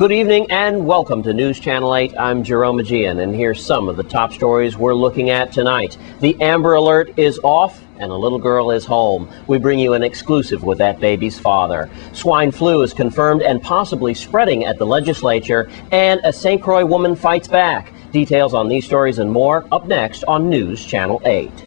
Good evening and welcome to News Channel 8. I'm Jerome Aegean, and here's some of the top stories we're looking at tonight. The Amber Alert is off and a little girl is home. We bring you an exclusive with that baby's father. Swine flu is confirmed and possibly spreading at the legislature, and a St. Croix woman fights back. Details on these stories and more up next on News Channel 8.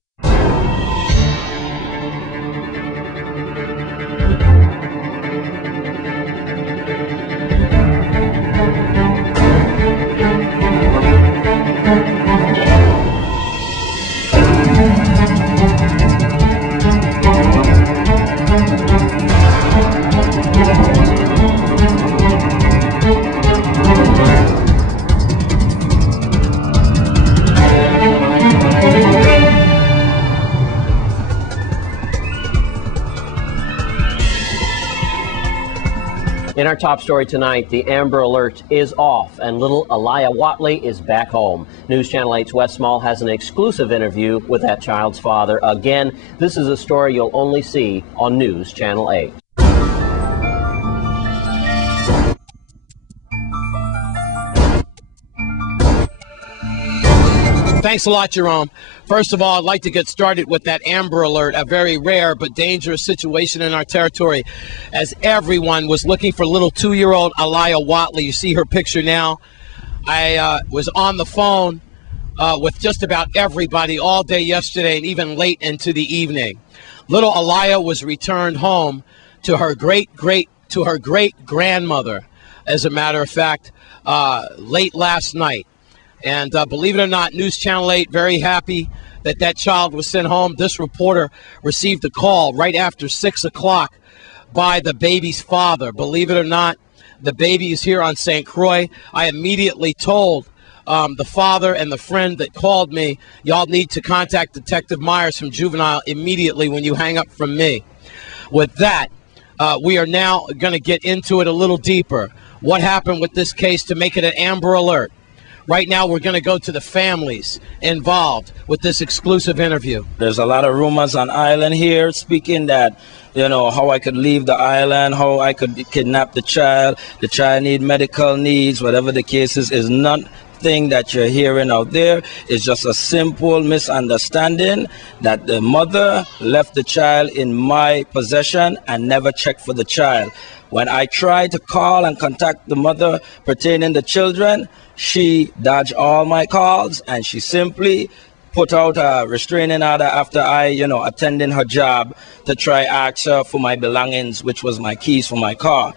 In our top story tonight, the Amber Alert is off and little Aliyah Watley is back home. News Channel 8's Wes Small has an exclusive interview with that child's father. Again, this is a story you'll only see on News Channel 8. Thanks a lot, Jerome. First of all, I'd like to get started with that Amber Alert, a very rare but dangerous situation in our territory, as everyone was looking for little 2-year-old Aliyah Watley. You see her picture now. I was on the phone with just about everybody all day yesterday and even late into the evening. Little Aliyah was returned home to her great-grandmother, as a matter of fact, late last night. And believe it or not, News Channel 8 very happy that that child was sent home. This reporter received a call right after 6 o'clock by the baby's father. Believe it or not, the baby is here on St. Croix. I immediately told the father and the friend that called me, y'all need to contact Detective Myers from Juvenile immediately when you hang up from me. With that, we are now going to get into it a little deeper. What happened with this case to make it an Amber Alert? Right now, we're going to go to the families involved with this exclusive interview. There's a lot of rumors on island here speaking that, you know, how I could leave the island, how I could kidnap the child need medical needs, whatever the case is nothing that you're hearing out there. It's just a simple misunderstanding that the mother left the child in my possession and never checked for the child. When I tried to call and contact the mother pertaining to children, she dodged all my calls and she simply put out a restraining order after I, attending her job to try ask her for my belongings, which was my keys for my car.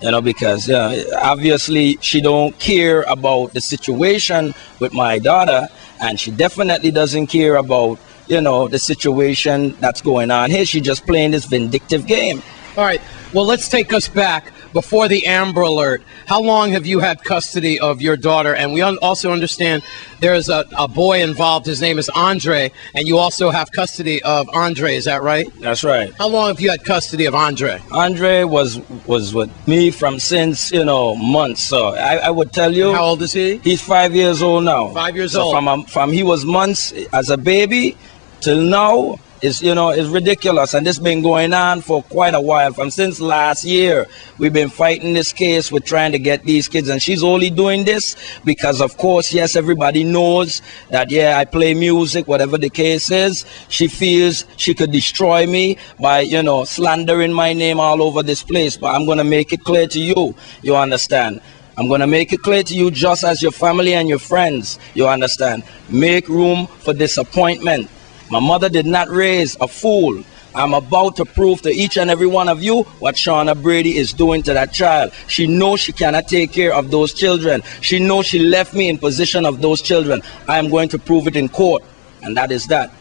Because obviously she don't care about the situation with my daughter, and she definitely doesn't care about, the situation that's going on here. She's just playing this vindictive game. All right. Well, let's take us back before the Amber Alert. How long have you had custody of your daughter? And we also understand there's a boy involved. His name is Andre, and you also have custody of Andre. Is that right? That's right. How long have you had custody of Andre? Andre was with me since months. So I would tell you. And how old is he? He's 5 years old now. 5 years old. From he was months as a baby till now. Is ridiculous, and this been going on for quite a while. Since last year, we've been fighting this case. We're trying to get these kids, and she's only doing this because, of course, yes, everybody knows that, I play music, whatever the case is. She feels she could destroy me by, slandering my name all over this place. But I'm going to make it clear to you, you understand? I'm going to make it clear to you, just as your family and your friends, you understand? Make room for disappointment. My mother did not raise a fool. I'm about to prove to each and every one of you what Shauna Brady is doing to that child. She knows she cannot take care of those children. She knows she left me in possession of those children. I am going to prove it in court, and that is that.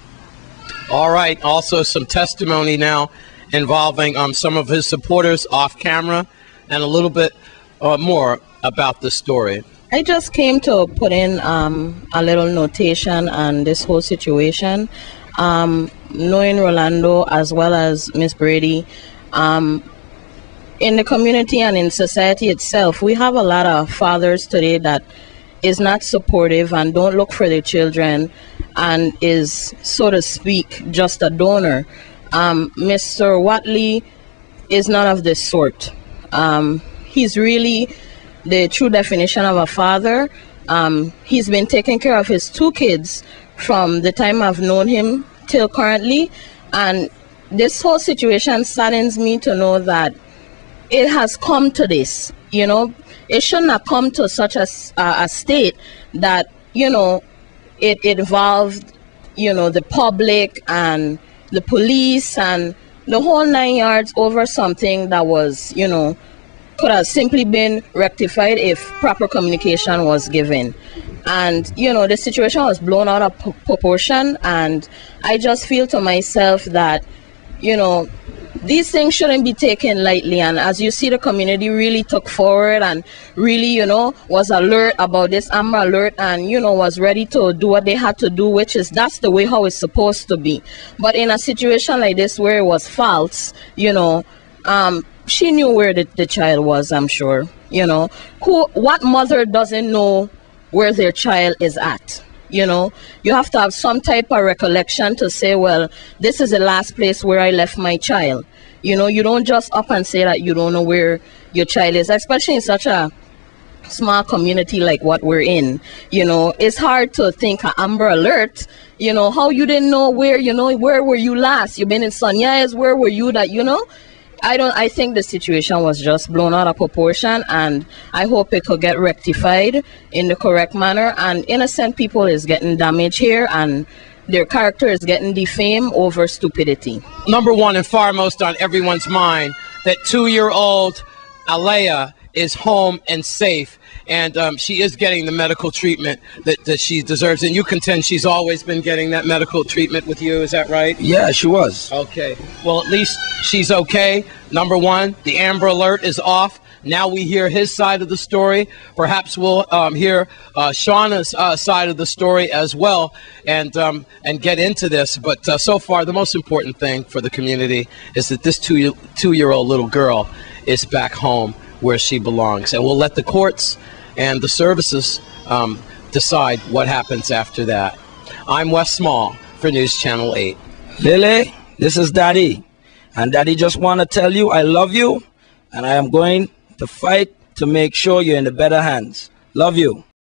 All right. Also, some testimony now involving some of his supporters off camera, and a little bit more about the story. I just came to put in a little notation on this whole situation. Knowing Rolando as well as Miss Brady, in the community and in society itself, we have a lot of fathers today that is not supportive and don't look for their children and is, so to speak, just a donor. Mr. Watley is none of this sort. He's really the true definition of a father. He's been taking care of his 2 kids from the time I've known him till currently, and this whole situation saddens me to know that it has come to this. You know, it shouldn't have come to such a state that, you know, it involved, you know, the public and the police and the whole 9 yards over something that was, you know, could have simply been rectified if proper communication was given. And, you know, the situation was blown out of proportion, and I just feel to myself that, you know, these things shouldn't be taken lightly. And as you see, the community really took forward and really, you know, was alert about this Amber Alert, and, you know, was ready to do what they had to do, which is, that's the way how it's supposed to be. But in a situation like this where it was false, you know, she knew where the child was, I'm sure. You know, what mother doesn't know where their child is at? You know, you have to have some type of recollection to say, well, this is the last place where I left my child. You know, you don't just up and say that you don't know where your child is, especially in such a small community like what we're in. You know, it's hard to think an Amber Alert, you know, how you didn't know where, you know, where were you last? You've been in Sanyas, where were you that, you know? I think the situation was just blown out of proportion, and I hope it could get rectified in the correct manner. And innocent people is getting damaged here, and their character is getting defamed over stupidity. Number one and foremost on everyone's mind, that 2-year-old Alea is home and safe, and she is getting the medical treatment that she deserves. And you contend she's always been getting that medical treatment with you, is that right? Yeah, she was. Okay. Well, at least she's okay. Number one, the Amber Alert is off. Now we hear his side of the story. Perhaps we'll hear Shauna's side of the story as well, and get into this. But so far, the most important thing for the community is that this two-year-old little girl is back home where she belongs. And we'll let the courts and the services decide what happens after that. I'm Wes Small for News Channel 8. Lily, this is Daddy. And Daddy just want to tell you I love you, and I am going to fight to make sure you're in the better hands. Love you.